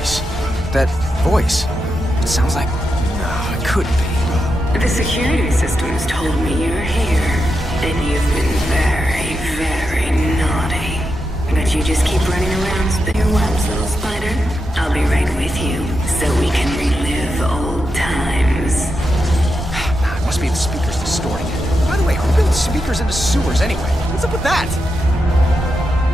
voice. That voice. It sounds like... No, it couldn't be. The security systems told me you're here, and you've been very, very naughty. But you just keep running around spinning your webs, little spider. I'll be right with you, so we can relive old times. Nah, it must be the speakers distorting it. By the way, who built speakers into sewers anyway? What's up with that?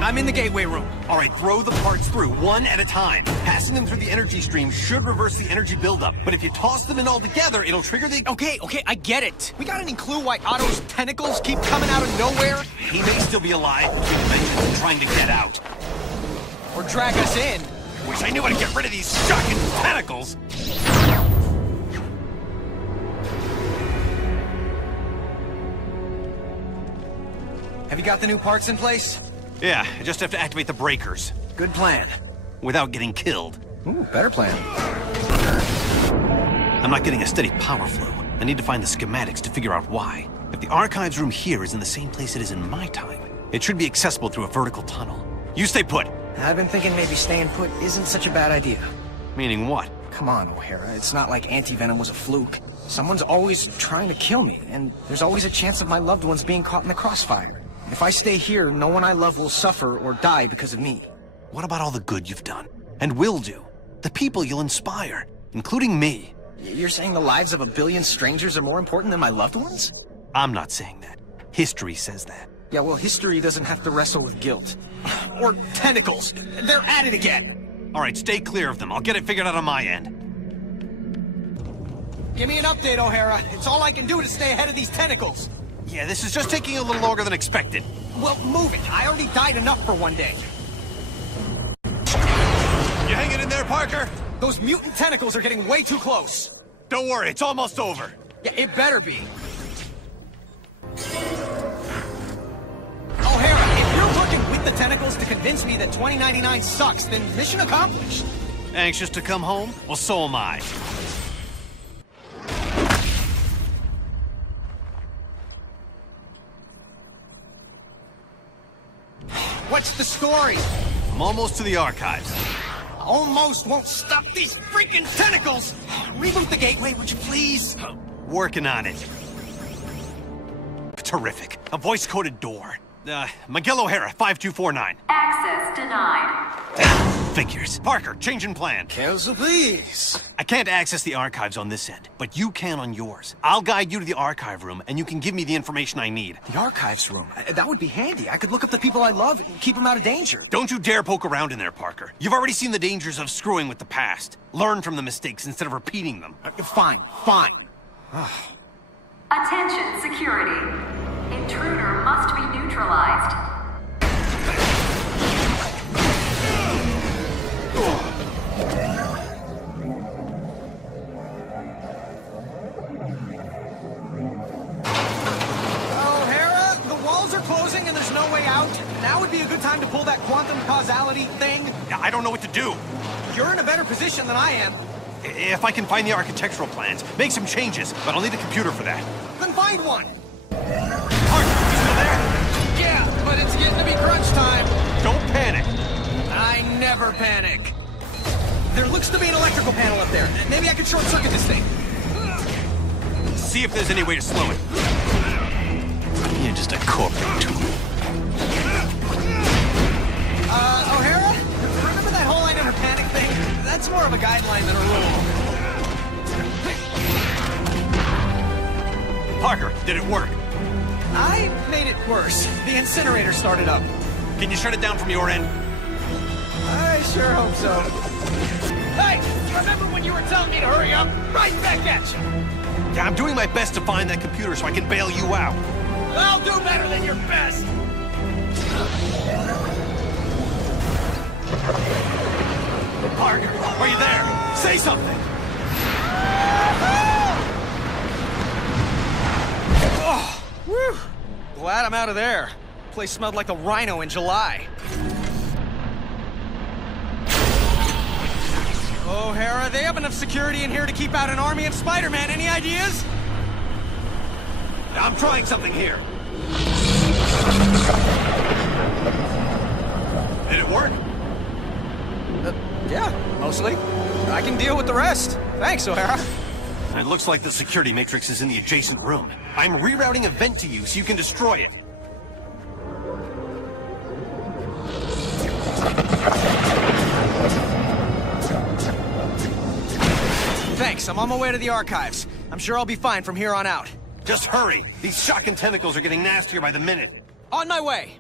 I'm in the gateway room. All right, throw the parts through, one at a time. Passing them through the energy stream should reverse the energy buildup. But if you toss them in all together, it'll trigger the... Okay, I get it. We got any clue why Otto's tentacles keep coming out of nowhere? He may still be alive between dimensions and trying to get out. Or drag us in. Wish I knew how to get rid of these shocking tentacles. Have you got the new parts in place? Yeah, I just have to activate the breakers. Good plan. Without getting killed. Ooh, better plan. I'm not getting a steady power flow. I need to find the schematics to figure out why. If the archives room here is in the same place it is in my time, it should be accessible through a vertical tunnel. You stay put. I've been thinking maybe staying put isn't such a bad idea. Meaning what? Come on, O'Hara. It's not like anti-venom was a fluke. Someone's always trying to kill me, and there's always a chance of my loved ones being caught in the crossfire. If I stay here, no one I love will suffer or die because of me. What about all the good you've done? And will do? The people you'll inspire, including me. You're saying the lives of a billion strangers are more important than my loved ones? I'm not saying that. History says that. Yeah, well, history doesn't have to wrestle with guilt. Or tentacles. They're at it again. All right, stay clear of them. I'll get it figured out on my end. Give me an update, O'Hara. It's all I can do to stay ahead of these tentacles. Yeah, this is just taking a little longer than expected. Well, move it. I already died enough for one day. You hanging in there, Parker? Those mutant tentacles are getting way too close. Don't worry, it's almost over. Yeah, it better be. O'Hara, if you're working with the tentacles to convince me that 2099 sucks, then mission accomplished. Anxious to come home? Well, so am I. What's the story? I'm almost to the archives. Almost won't stop these freaking tentacles! Reboot the gateway, would you please? Working on it. Terrific. A voice-coded door. Miguel O'Hara, 5249. Access denied. Figures. Parker, change in plan. Cancel, please. I can't access the archives on this end, but you can on yours. I'll guide you to the archive room, and you can give me the information I need. The archives room? That would be handy. I could look up the people I love and keep them out of danger. Don't you dare poke around in there, Parker. You've already seen the dangers of screwing with the past. Learn from the mistakes instead of repeating them. Fine. Attention, security. Intruder must be neutralized. O'Hara, the walls are closing and there's no way out. Now would be a good time to pull that quantum causality thing. I don't know what to do. You're in a better position than I am. If I can find the architectural plans, make some changes, but I'll need a computer for that. Then find one. Parker, you still there? Yeah, but it's getting to be crunch time. Don't panic. I never panic. There looks to be an electrical panel up there. Maybe I could short circuit this thing. See if there's any way to slow it. You're just a corporate tool. O'Hara? Remember that whole I never panic thing? That's more of a guideline than a rule. Parker, did it work? I made it worse. The incinerator started up. Can you shut it down from your end? I sure hope so. Hey, remember when you were telling me to hurry up? Right back at you. Yeah, I'm doing my best to find that computer so I can bail you out. I'll do better than your best. Parker, are you there? Say something. Oh, whew. Glad I'm out of there. Place smelled like the rhino in July. O'Hara, they have enough security in here to keep out an army of Spider-Man. Any ideas? I'm trying something here. Did it work? Yeah, mostly. I can deal with the rest. Thanks, O'Hara. It looks like the security matrix is in the adjacent room. I'm rerouting a vent to you so you can destroy it. Thanks, I'm on my way to the archives. I'm sure I'll be fine from here on out. Just hurry. These shocking tentacles are getting nastier by the minute. On my way.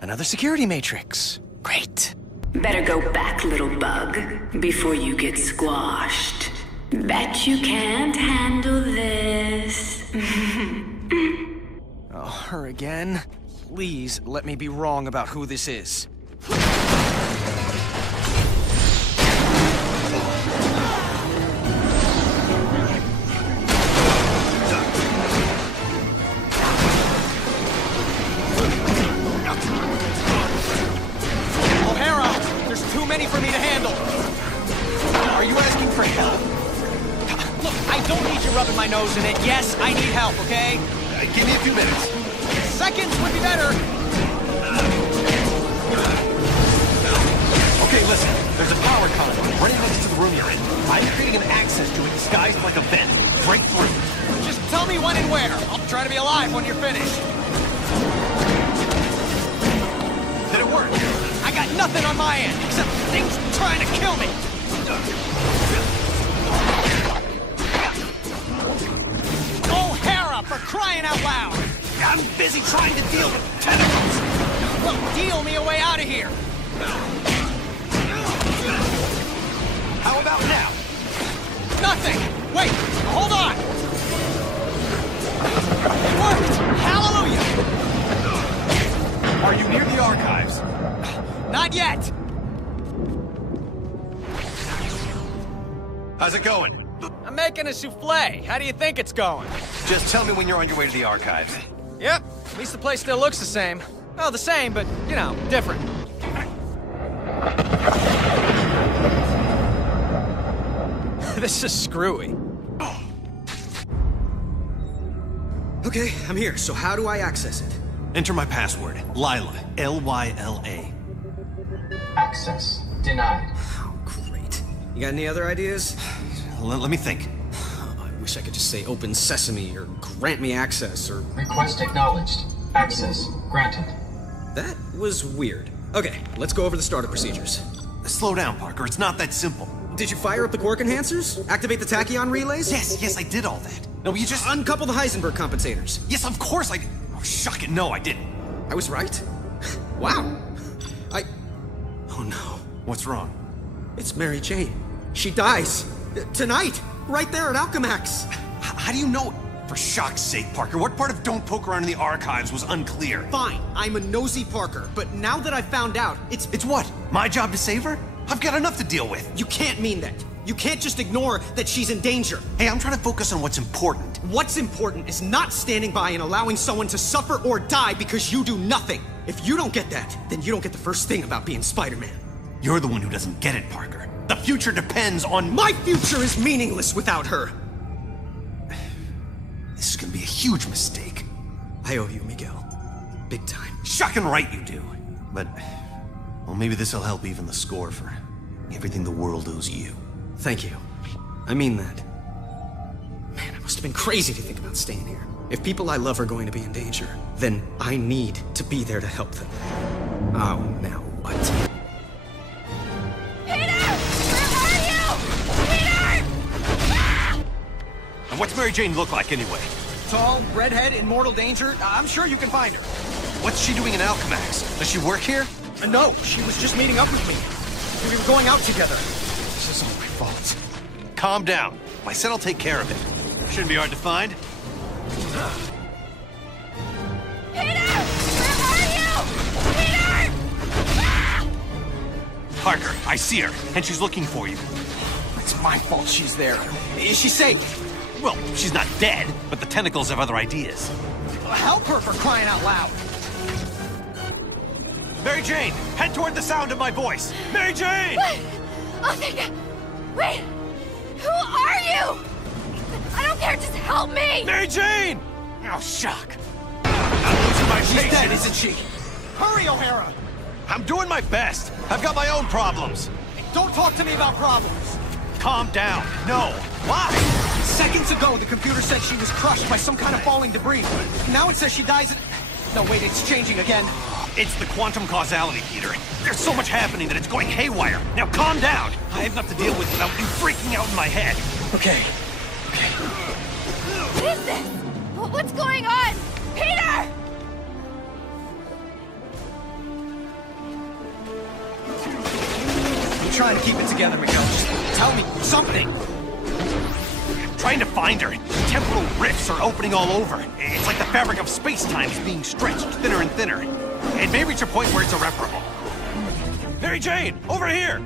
Another security matrix. Great. Better go back, little bug, before you get squashed. Bet you can't handle this. Oh, her again? Please let me be wrong about who this is. For me to handle. Are you asking for help? Look, I don't need you rubbing my nose in it. Yes, I need help, okay? Give me a few minutes. Seconds would be better. Okay, listen. There's a power conduit right next to the room you're in. I'm creating an access to it disguised like a vent. Break through. Just tell me when and where. I'll try to be alive when you're finished. Did it work? I got nothing on my end, except things trying to kill me. O'Hara, for crying out loud! I'm busy trying to deal with tentacles. Well, deal me a way out of here. How about now? Nothing. Wait, hold on. It worked. Hallelujah. Are you near the archives? Not yet! How's it going? I'm making a souffle. How do you think it's going? Just tell me when you're on your way to the archives. Yep. At least the place still looks the same. Well, the same, but, you know, different. This is screwy. Okay, I'm here, so how do I access it? Enter my password. Lila. L-Y-L-A. Access denied. Oh, great. You got any other ideas? Let me think. I wish I could just say open sesame or grant me access or... Request acknowledged. Access granted. That was weird. Okay, let's go over the startup procedures. Slow down, Parker. It's not that simple. Did you fire up the quark enhancers? Activate the tachyon relays? Yes, I did all that. No, you just... Uncouple the Heisenberg compensators. Yes, of course I... Oh, shuck it. No, I didn't. I was right? Wow. Oh no. What's wrong? It's Mary Jane. She dies. Tonight. Right there at Alchemax. How do you know? For shock's sake, Parker, what part of don't poke around in the archives was unclear? Fine, I'm a nosy Parker, but now that I've found out, it's what? My job to save her? I've got enough to deal with. You can't mean that. You can't just ignore that she's in danger. Hey, I'm trying to focus on what's important. What's important is not standing by and allowing someone to suffer or die because you do nothing. If you don't get that, then you don't get the first thing about being Spider-Man. You're the one who doesn't get it, Parker. The future depends on... My future is meaningless without her. This is gonna be a huge mistake. I owe you, Miguel. Big time. Shocking right you do. But, well, maybe this'll help even the score for everything the world owes you. Thank you. I mean that. Man, I must have been crazy to think about staying here. If people I love are going to be in danger, then I need to be there to help them. Oh, now what? Peter! Where are you? Peter! Ah! And what's Mary Jane look like anyway? Tall, redhead, in mortal danger. I'm sure you can find her. What's she doing in Alchemax? Does she work here? No, she was just meeting up with me. We were going out together. This is all my fault. Calm down. I said I'll take care of it. Shouldn't be hard to find. Peter! Where are you? Peter! Ah! Parker, I see her, and she's looking for you. It's my fault she's there. Is she safe? Well, she's not dead, but the tentacles have other ideas. Help her for crying out loud. Mary Jane, head toward the sound of my voice. Mary Jane! What? Oh, thank God. Wait! Who are you? I don't care, just help me! Mary Jane! Oh, shock. She's dead, isn't she? Hurry, O'Hara! I'm doing my best. I've got my own problems. Don't talk to me about problems! Calm down. No. Why? Seconds ago, the computer said she was crushed by some kind of falling debris. Now it says she dies at... No, wait, it's changing again. It's the quantum causality, Peter. There's so much happening that it's going haywire. Now calm down. I have enough to deal with without you freaking out in my head. Okay. What is this? What's going on? Peter! I'm trying to keep it together, Miguel. Just tell me something. Trying to find her. Temporal rifts are opening all over. It's like the fabric of space-time is being stretched thinner and thinner. It may reach a point where it's irreparable. Mary Jane, over here!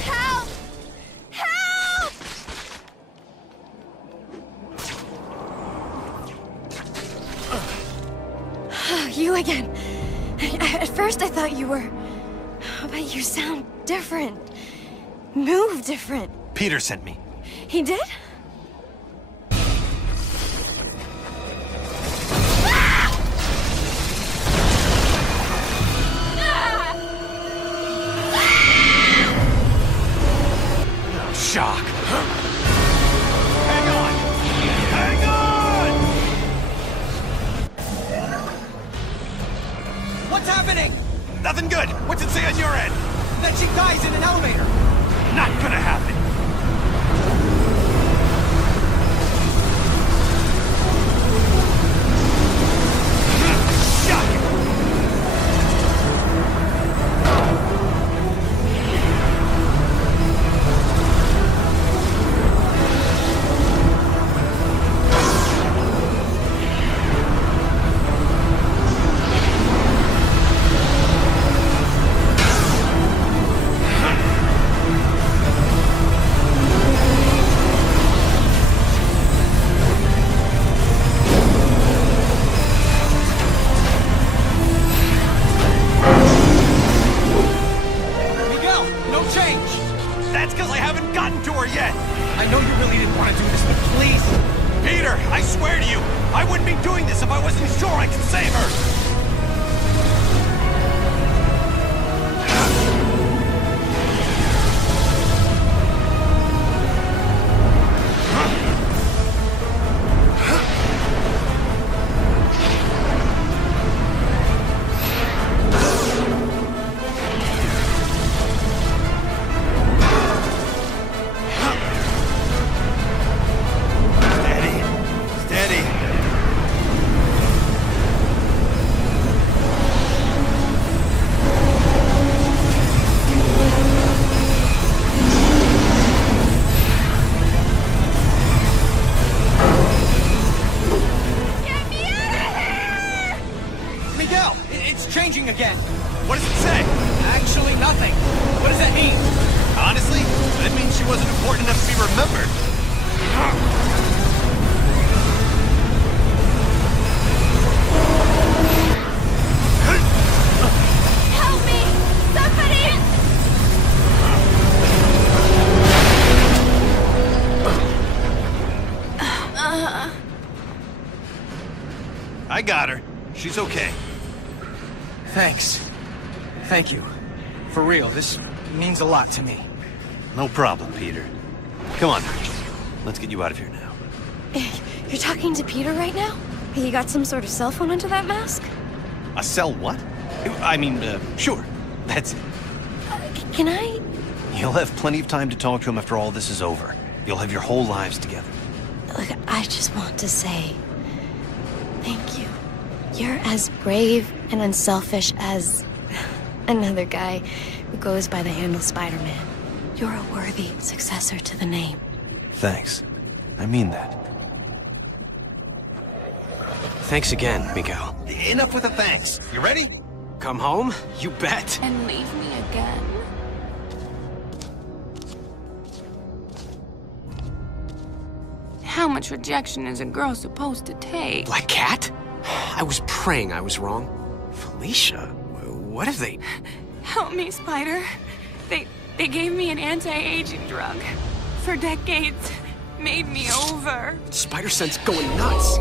Help! Help! You again. At first I thought you were... But you sound different. Move different. Peter sent me. He did? Shock. Hang on! Hang on! What's happening? Nothing good. What's it say on your end? That she dies in an elevator. Not gonna happen. Shocking. That's because I haven't gotten to her yet! I know you really didn't want to do this, but please! Peter, I swear to you, I wouldn't be doing this if I wasn't sure I could save her! Again. What does it say? Actually, nothing. What does that mean? Honestly, that means she wasn't important enough to be remembered. Help me! Somebody! I got her. She's okay. Thanks. Thank you. For real, this means a lot to me. No problem, Peter. Come on, let's get you out of here now. You're talking to Peter right now? You got some sort of cell phone under that mask? A cell what? I mean, sure. That's it. Can I? You'll have plenty of time to talk to him after all this is over. You'll have your whole lives together. Look, I just want to say... thank you. You're as brave and unselfish as another guy who goes by the handle Spider-Man. You're a worthy successor to the name. Thanks. I mean that. Thanks again, Miguel. Enough with the thanks. You ready? Come home? You bet. And leave me again? How much rejection is a girl supposed to take? Black Cat? I was praying I was wrong. Felicia, what have they... Help me, Spider. They gave me an anti-aging drug. For decades. Made me over. Spider sense going nuts.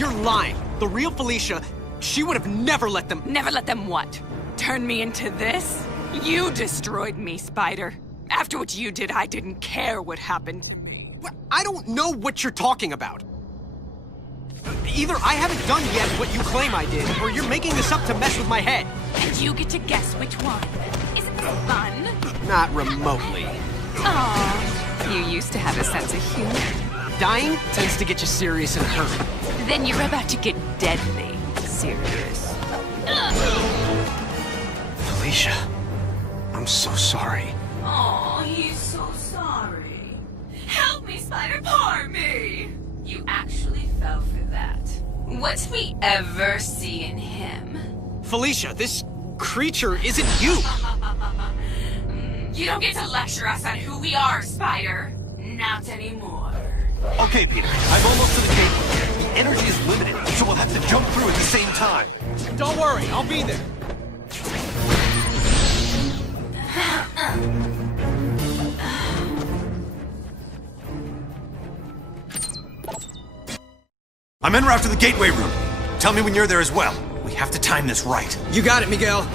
You're lying. The real Felicia, she would have never let them... Never let them what? Turn me into this? You destroyed me, Spider. After what you did, I didn't care what happened to me. I don't know what you're talking about. Either I haven't done yet what you claim I did, or you're making this up to mess with my head. And you get to guess which one. Isn't this fun? Not remotely. Aw, you used to have a sense of humor. Dying tends to get you serious in a hurry. Then you're about to get deadly serious. Felicia, I'm so sorry. Oh, he's so sorry. Help me, Spider, poor me! You actually fell for that. What did we ever see in him? Felicia, this creature isn't you. You don't get to lecture us on who we are, Spider. Not anymore. Okay, Peter, I'm almost to the gateway. The energy is limited, so we'll have to jump through at the same time. Don't worry, I'll be there. I'm en route to the gateway room. Tell me when you're there as well. We have to time this right. You got it, Miguel.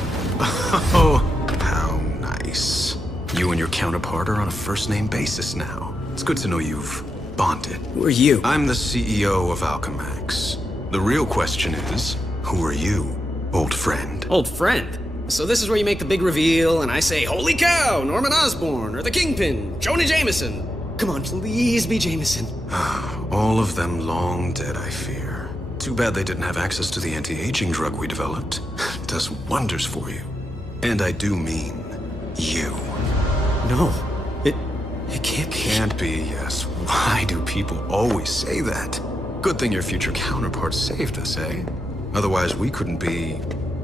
Oh, how nice. You and your counterpart are on a first-name basis now. It's good to know you've bonded. Who are you? I'm the CEO of Alchemax. The real question is, who are you, old friend? Old friend? So this is where you make the big reveal, and I say, holy cow, Norman Osborn, or the Kingpin, Jonah Jameson. Come on, please be Jameson. All of them long dead, I fear. Too bad they didn't have access to the anti-aging drug we developed. It does wonders for you. And I do mean you. No, it can't be. Can't be, yes. Why do people always say that? Good thing your future counterpart saved us, eh? Otherwise, we couldn't be...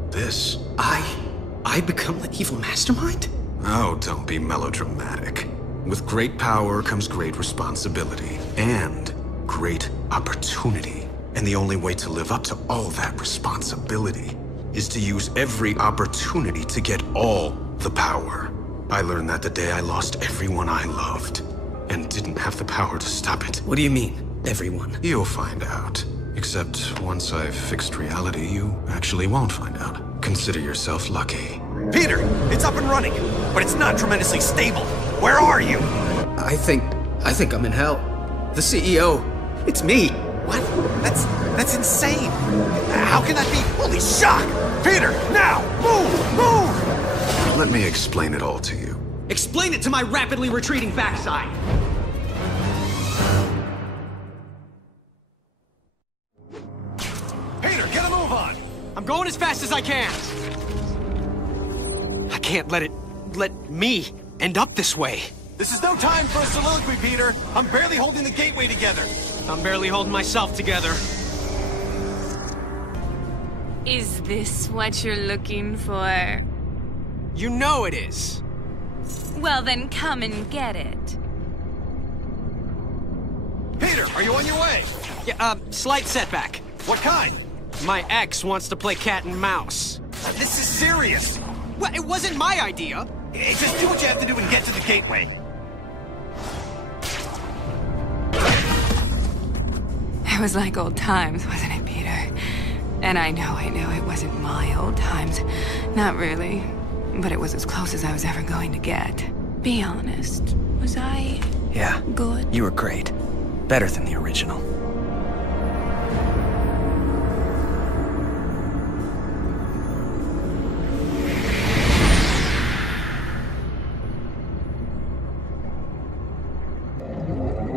this. I become the evil mastermind? Oh, don't be melodramatic. With great power comes great responsibility and great opportunity. And the only way to live up to all that responsibility is to use every opportunity to get all the power. I learned that the day I lost everyone I loved and didn't have the power to stop it. What do you mean, everyone? You'll find out. Except once I've fixed reality, you actually won't find out. Consider yourself lucky. Peter, it's up and running, but it's not tremendously stable. Where are you? I think I'm in hell. The CEO, it's me. What? That's insane. How can that be? Holy shock! Peter, now! Move! Let me explain it all to you. Explain it to my rapidly retreating backside. Peter, get a move on! I'm going as fast as I can. I can't let me end up this way. This is no time for a soliloquy, Peter. I'm barely holding the gateway together. I'm barely holding myself together. Is this what you're looking for? You know it is. Well, then come and get it. Peter, are you on your way? Yeah, slight setback. What kind? My ex wants to play cat and mouse. This is serious. Well, it wasn't my idea. Hey, just do what you have to do and get to the gateway. It was like old times, wasn't it, Peter? And I know it wasn't my old times. Not really. But it was as close as I was ever going to get. Be honest. Was I... Yeah. good? You were great. Better than the original.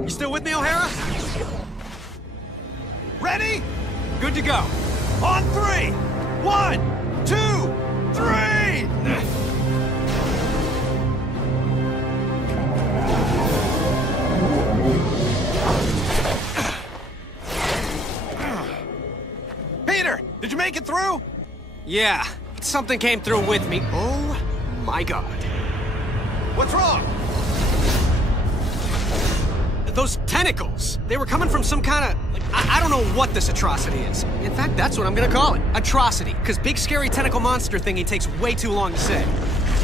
You still with me, O'Hara? Ready? Good to go. On 3! 1, 2, 3! Peter, did you make it through? Yeah, something came through with me. Oh my god. What's wrong? Those tentacles, they were coming from some kind of... I don't know what this atrocity is. In fact, that's what I'm gonna call it. Atrocity. Because big scary tentacle monster thingy takes way too long to say.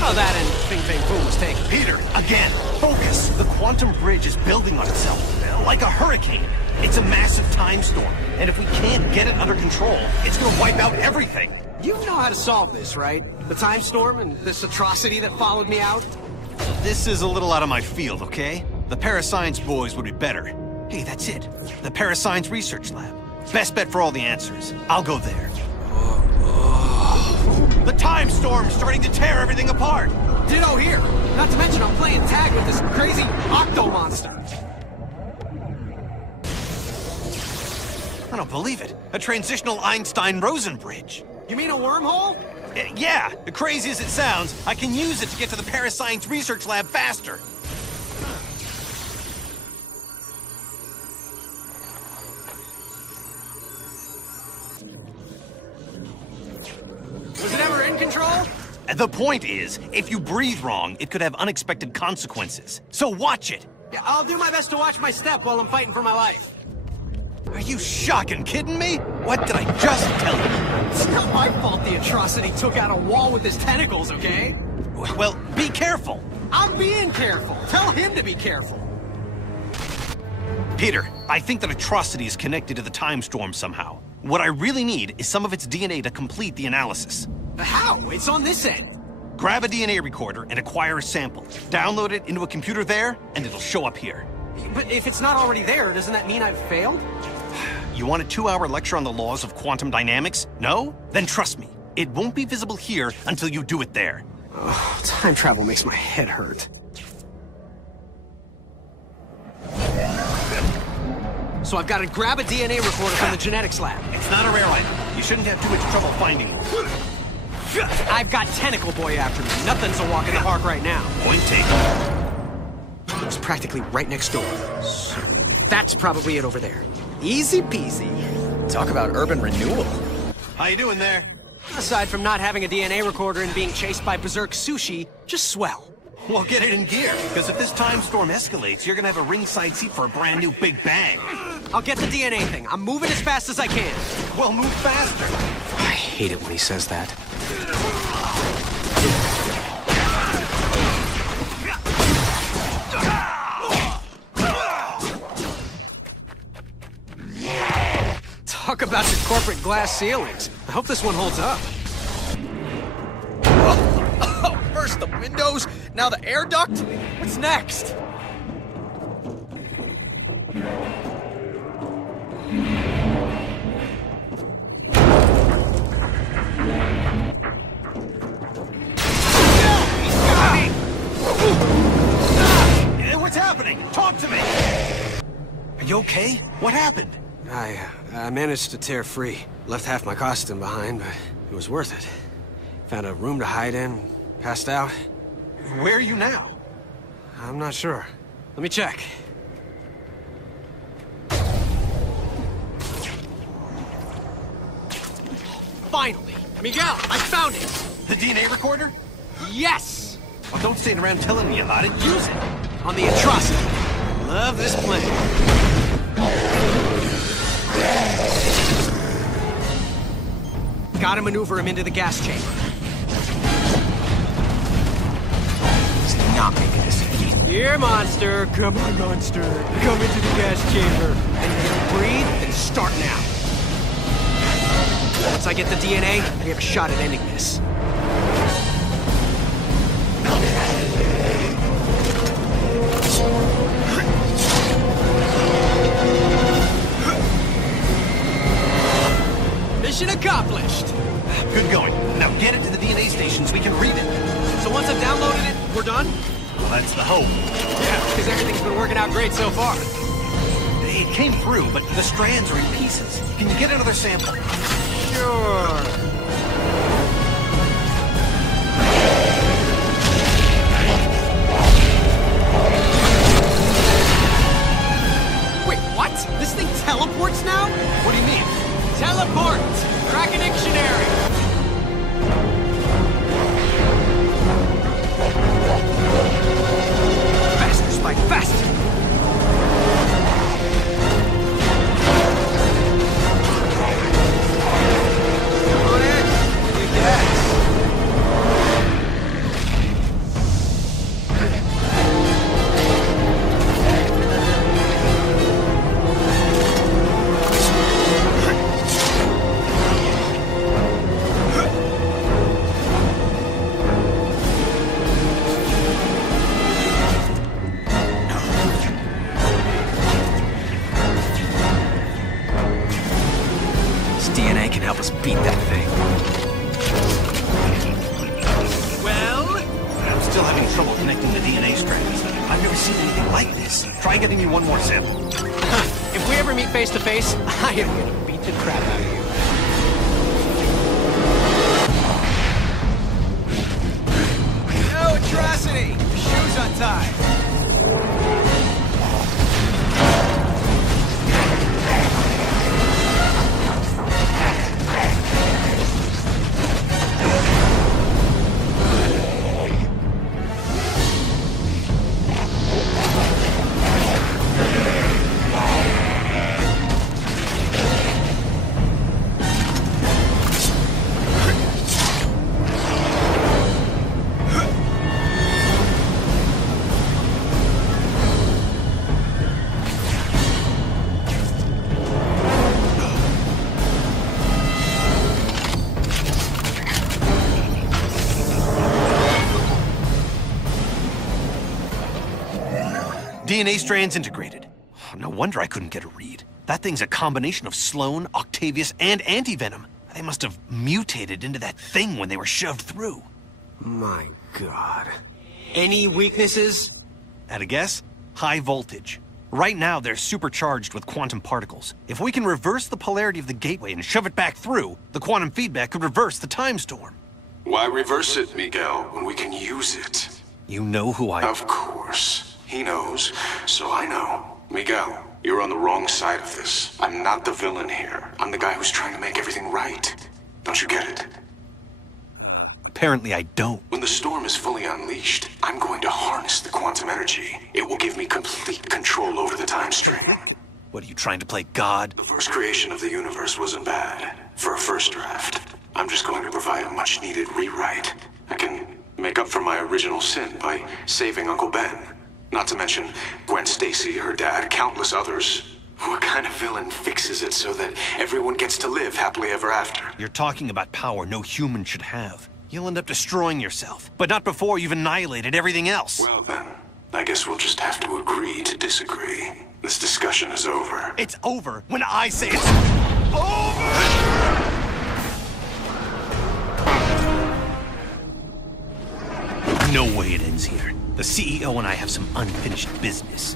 Oh, that and Bing Bang Boom was taken. Peter, again, focus. The quantum bridge is building on itself, like a hurricane. It's a massive time storm, and if we can't get it under control, it's gonna wipe out everything. You know how to solve this, right? The time storm and this atrocity that followed me out? This is a little out of my field, okay? The Parascience boys would be better. Hey, that's it. The Parascience Research Lab. Best bet for all the answers. I'll go there. The time storm's starting to tear everything apart! Ditto here! Not to mention I'm playing tag with this crazy octo-monster. I don't believe it. A transitional Einstein-Rosen bridge. You mean a wormhole? Yeah, crazy as it sounds, I can use it to get to the Parascience Research Lab faster. Was it ever in control? The point is, if you breathe wrong, it could have unexpected consequences. So watch it! Yeah, I'll do my best to watch my step while I'm fighting for my life. Are you shocking kidding me? What did I just tell you? It's not my fault the atrocity took out a wall with his tentacles, okay? Well, be careful. I'm being careful. Tell him to be careful. Peter, I think that atrocity is connected to the time storm somehow. What I really need is some of its DNA to complete the analysis. How? It's on this end. Grab a DNA recorder and acquire a sample. Download it into a computer there, and it'll show up here. But if it's not already there, doesn't that mean I've failed? You want a 2-hour lecture on the laws of quantum dynamics? No? Then trust me, it won't be visible here until you do it there. Oh, time travel makes my head hurt. So I've got to grab a DNA recorder from the genetics lab. It's not a rare item. You shouldn't have too much trouble finding one. I've got Tentacle Boy after me. Nothing's a walk in the park right now. Point taken. It's practically right next door. So that's probably it over there. Easy peasy. Talk about urban renewal. How you doing there? Aside from not having a DNA recorder and being chased by berserk sushi, just swell. Well, get it in gear, because if this time storm escalates, you're gonna have a ringside seat for a brand new Big Bang. I'll get the DNA thing. I'm moving as fast as I can. Well, move faster. I hate it when he says that. Talk about your corporate glass ceilings. I hope this one holds up. First the windows, now the air duct? What's next? What's happening? Talk to me! Are you okay? What happened? I managed to tear free. Left half my costume behind, but it was worth it. Found a room to hide in, passed out. Where are you now? I'm not sure. Let me check. Finally! Miguel, I found it! The DNA recorder? Yes! Well, don't stand around telling me about it. Use it! On the atrocity. Love this plan. Gotta maneuver him into the gas chamber. He's not making this easy. Here, monster. Come on, monster. Come into the gas chamber. And if you don't breathe, then start now. Once I get the DNA, we have a shot at ending this. Mission accomplished. Good going. Now get it to the DNA station so we can read it. So once I've downloaded it, we're done? Well, that's the hope. Yeah, because everything's been working out great so far. It came through, but the strands are in pieces. Can you get another sample? Sure. Wait, what? This thing teleports now? What do you mean? Teleport! Crack a dictionary! Faster, Spike, faster! Come on in! Big gas! DNA can help us beat that thing. Well, I'm still having trouble connecting the DNA strands. I've never seen anything like this. Try getting me one more sample. If we ever meet face to face, I am gonna beat the crap out of you. No atrocity! Shoes untied. DNA strands integrated. No wonder I couldn't get a read. That thing's a combination of Sloan, Octavius, and anti-venom. They must have mutated into that thing when they were shoved through. My God. Any weaknesses? At a guess? High voltage. Right now, they're supercharged with quantum particles. If we can reverse the polarity of the gateway and shove it back through, the quantum feedback could reverse the time storm. Why reverse it, Miguel, when we can use it? You know who I... Of course. He knows, so I know. Miguel, you're on the wrong side of this. I'm not the villain here. I'm the guy who's trying to make everything right. Don't you get it? Apparently I don't. When the storm is fully unleashed, I'm going to harness the quantum energy. It will give me complete control over the time stream. What, are you trying to play God? The first creation of the universe wasn't bad. For a first draft. I'm just going to provide a much-needed rewrite. I can make up for my original sin by saving Uncle Ben. Not to mention Gwen Stacy, her dad, countless others. What kind of villain fixes it so that everyone gets to live happily ever after? You're talking about power no human should have. You'll end up destroying yourself, but not before you've annihilated everything else. Well then, I guess we'll just have to agree to disagree. This discussion is over. It's over when I say it's over! No way it ends here. The CEO and I have some unfinished business.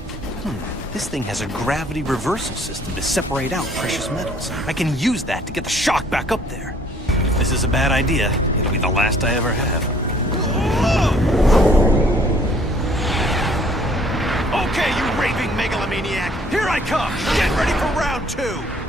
This thing has a gravity reversal system to separate out precious metals. I can use that to get the shock back up there. If this is a bad idea, it'll be the last I ever have. Okay, you raving megalomaniac! Here I come! Get ready for round 2!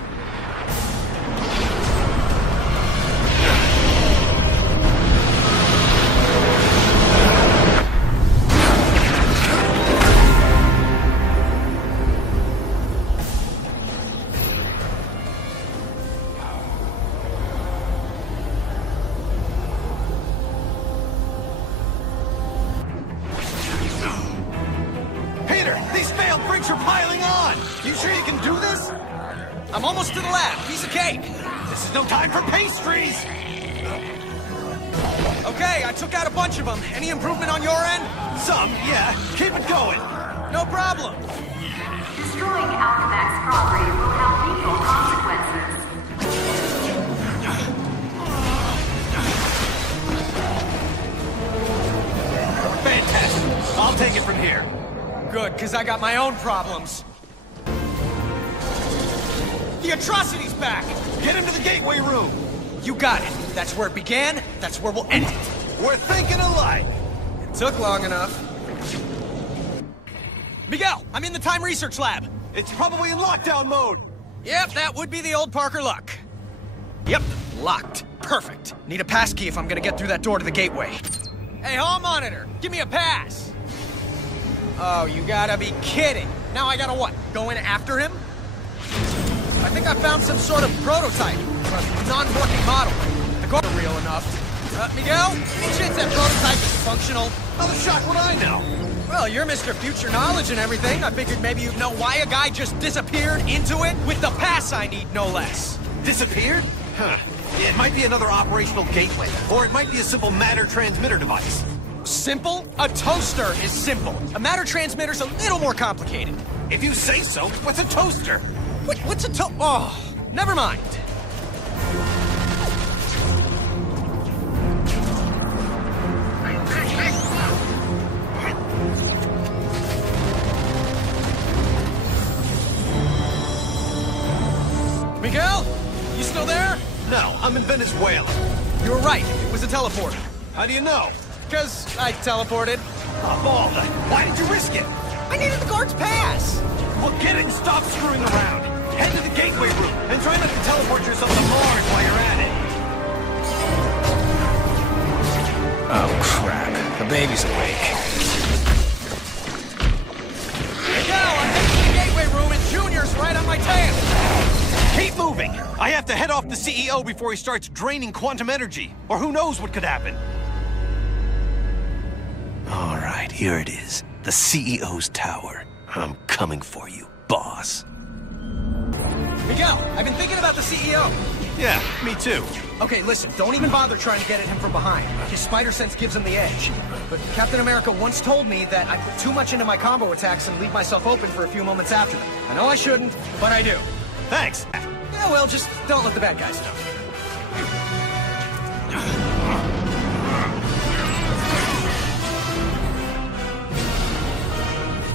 I'm almost to the lab. Piece of cake. This is no time for pastries! Okay, I took out a bunch of them. Any improvement on your end? Some, yeah. Keep it going. No problem. Destroying Alchemax property will have legal consequences. Fantastic. I'll take it from here. Good, because I got my own problems. The atrocity's back! Get into the gateway room! You got it. That's where it began, that's where we'll end it. We're thinking alike! It took long enough. Miguel, I'm in the time research lab. It's probably in lockdown mode! Yep, that would be the old Parker luck. Yep, locked. Perfect. Need a pass key if I'm gonna get through that door to the gateway. Hey, hall monitor, give me a pass! Oh, you gotta be kidding. Now I gotta what, go in after him? I think I found some sort of prototype, a non-working model. The car real enough. Miguel, any chance that prototype is functional? How the shock would I know? Well, you're Mr. Future Knowledge and everything. I figured maybe you'd know why a guy just disappeared into it with the pass I need, no less. Disappeared? Huh. It might be another operational gateway, or it might be a simple matter transmitter device. Simple? A toaster is simple. A matter transmitter's a little more complicated. If you say so, what's a toaster? What's a Oh, never mind. Miguel? You still there? No, I'm in Venezuela. You were right. It was a teleporter. How do you know? Because I teleported. Oh, Balda, why did you risk it? I needed the guard's pass. Well, get it and stop screwing around. Head to the gateway room and try not to teleport yourself to Mars while you're at it. Oh, crap. The baby's awake. Miguel, I'm heading to the gateway room and Junior's right on my tail. Keep moving! I have to head off the CEO before he starts draining quantum energy. Or who knows what could happen. All right, here it is. The CEO's tower. I'm coming for you, boss. Miguel, I've been thinking about the CEO. Yeah, me too. Okay, listen, don't even bother trying to get at him from behind. His spider sense gives him the edge. But Captain America once told me that I put too much into my combo attacks and leave myself open for a few moments after them. I know I shouldn't, but I do. Thanks. Yeah, well, just don't let the bad guys know.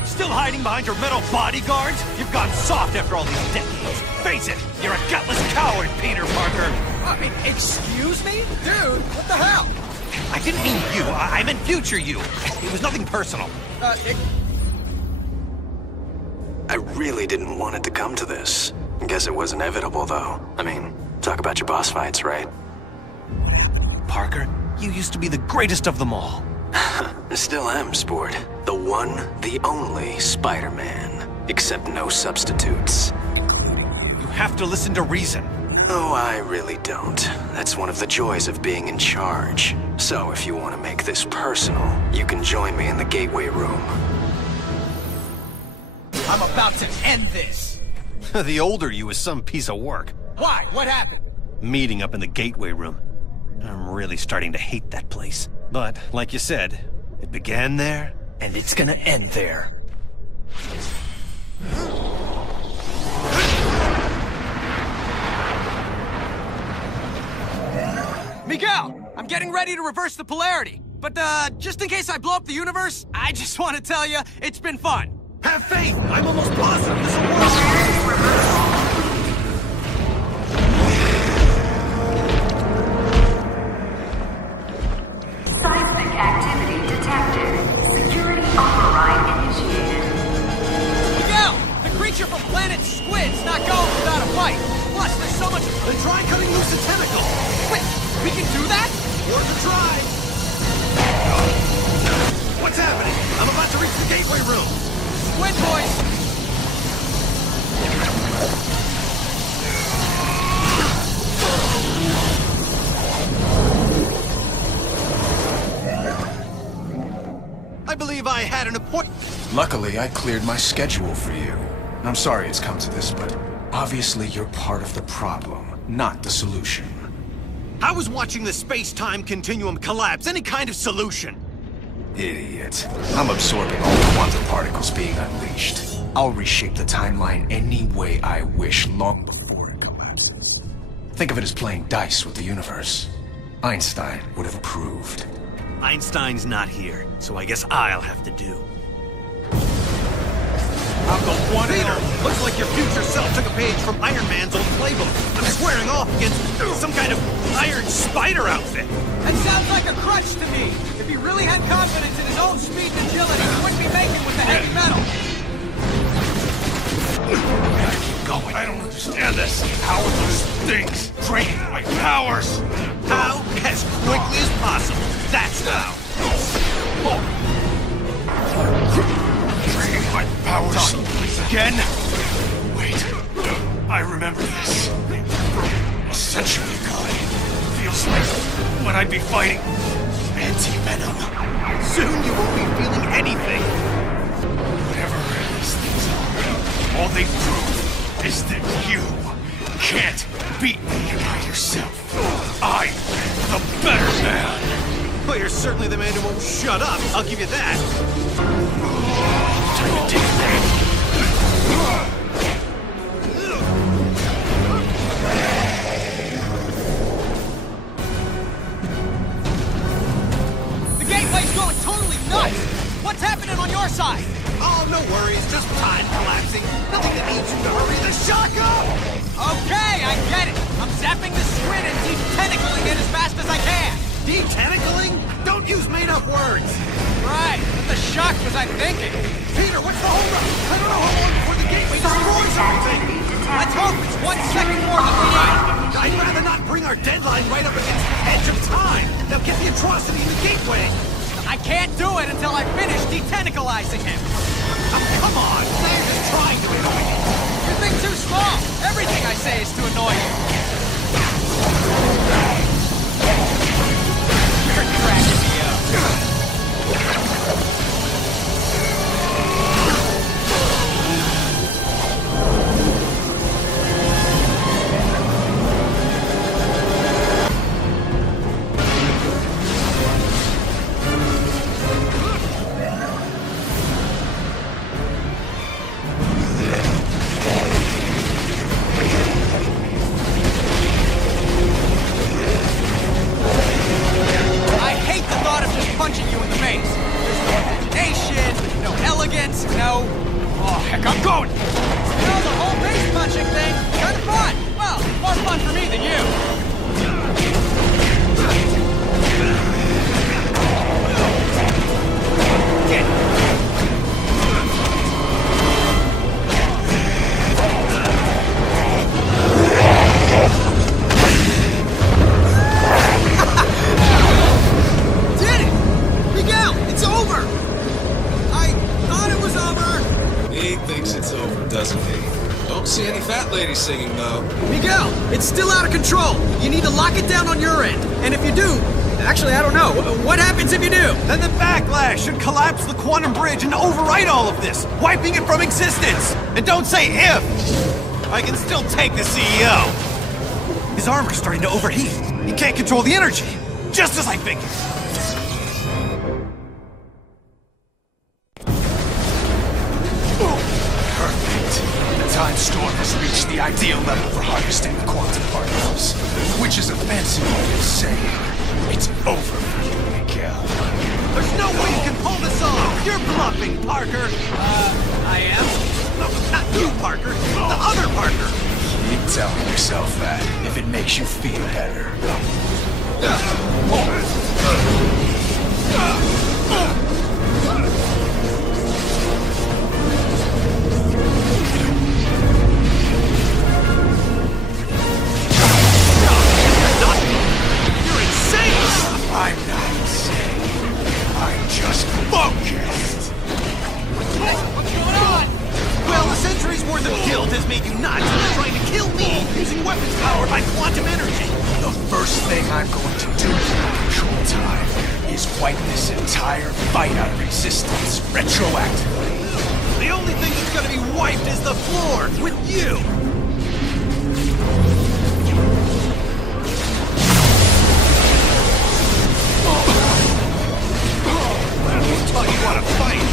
Still hiding behind your metal bodyguards? You've gone soft after all these decades. Face it, you're a gutless coward, Peter Parker. Excuse me? Dude, what the hell? I didn't mean you. I meant future you. It was nothing personal. I really didn't want it to come to this. Guess it was inevitable, though. I mean, talk about your boss fights, right? Parker, you used to be the greatest of them all. I still am, Sport. The one, the only Spider-Man. Except no substitutes. You have to listen to reason. Oh, I really don't. That's one of the joys of being in charge. So if you want to make this personal, you can join me in the gateway room. I'm about to end this. The older you is some piece of work. Why? What happened? Meeting up in the gateway room. I'm really starting to hate that place. But, like you said, it began there, and it's gonna end there. Miguel, I'm getting ready to reverse the polarity. But, just in case I blow up the universe, I just want to tell you, it's been fun. Have faith! I'm almost positive this will work! Seismic activity detected. Security override initiated. Miguel, the creature from planet Squid's not going without a fight. Plus, there's so much... Then try cutting loose a tentacle! Wait, we can do that? Worth a try! What's happening? I'm about to reach the gateway room! Squid boys! I believe I had an appointment. Luckily, I cleared my schedule for you. I'm sorry it's come to this, but obviously you're part of the problem, not the solution. How is watching the space-time continuum collapse any kind of solution? Idiot. I'm absorbing all the quantum particles being unleashed. I'll reshape the timeline any way I wish long before it collapses. Think of it as playing dice with the universe. Einstein would have approved. Einstein's not here, so I guess I'll have to do. I'm the one Peter! Looks like your future self took a page from Iron Man's old playbook. I'm squaring off against some kind of Iron Spider outfit. That sounds like a crutch to me. If he really had confidence in his own speed and agility, he wouldn't be making with the heavy metal. Keep going. I don't understand this. How are those things draining my powers? How? As quickly as possible. That's how. Draining my powers. Again? Wait. I remember this. A century ago. Feels like when I'd be fighting anti-venom. Soon you won't be feeling anything. Whatever these things are, all they prove is that you can't beat me by yourself. I'm the better man. Well, you're certainly the man who won't shut up. I'll give you that. Time to take that. de-tentacling it as fast as I can. De-tentacling? Don't use made-up words. Right, what the shuck was I thinking? Peter, what's the holdup? I don't know how long before the gateway destroys everything. Let's hope it's 1 second more than we need. I'd rather not bring our deadline right up against the edge of time. They'll get the atrocity in the gateway. I can't do it until I finish de-tentacalizing him. Oh, come on. Now you're just trying to annoy me. You're being too small. Everything I say is to annoy you. You're cracking me up. Singing though. Miguel, it's still out of control. You need to lock it down on your end. And if you do, actually, I don't know. What happens if you do? Then the backlash should collapse the quantum bridge and overwrite all of this, wiping it from existence. And don't say if. I can still take the CEO. His armor's starting to overheat. He can't control the energy. Just as I figured. Time storm has reached the ideal level for harvesting the quantum particles, which is a fancy way of saying it's over for you, Miguel. There's no way you can pull this off. You're bluffing, Parker. I am? No, not you, Parker. The other Parker. Keep telling yourself that if it makes you feel better. I'm not insane. I'm just focused. What's going on? Well, a century's worth of guilt has made you nuts trying to kill me using weapons powered by quantum energy. The first thing I'm going to do to control time is wipe this entire fight out of existence retroactively. The only thing that's going to be wiped is the floor with you. Oh, you want to fight?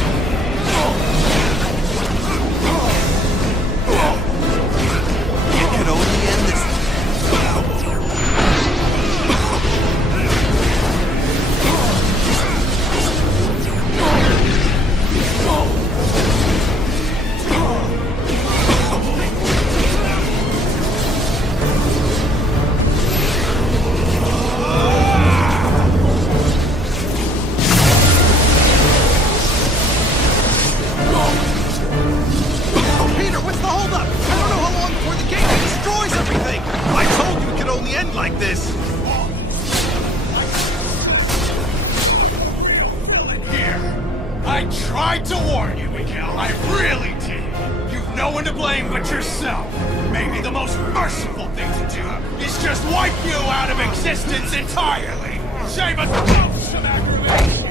You can only end this. Like this. I tried to warn you, Miguel. I really did. You've no one to blame but yourself. Maybe the most merciful thing to do is just wipe you out of existence entirely. Save us both some aggravation.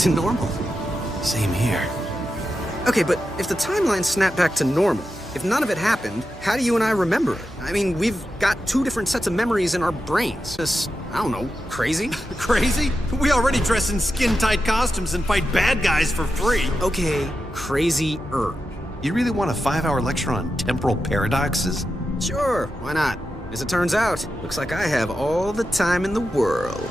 To normal. Same here. Okay, but if the timeline snapped back to normal, If none of it happened, how do you and I remember it? I mean, we've got two different sets of memories in our brains. Just, I don't know, crazy? Crazy? We already dress in skin-tight costumes and fight bad guys for free. Okay, crazy-er. You really want a 5-hour lecture on temporal paradoxes? Sure, why not? As it turns out, looks like I have all the time in the world.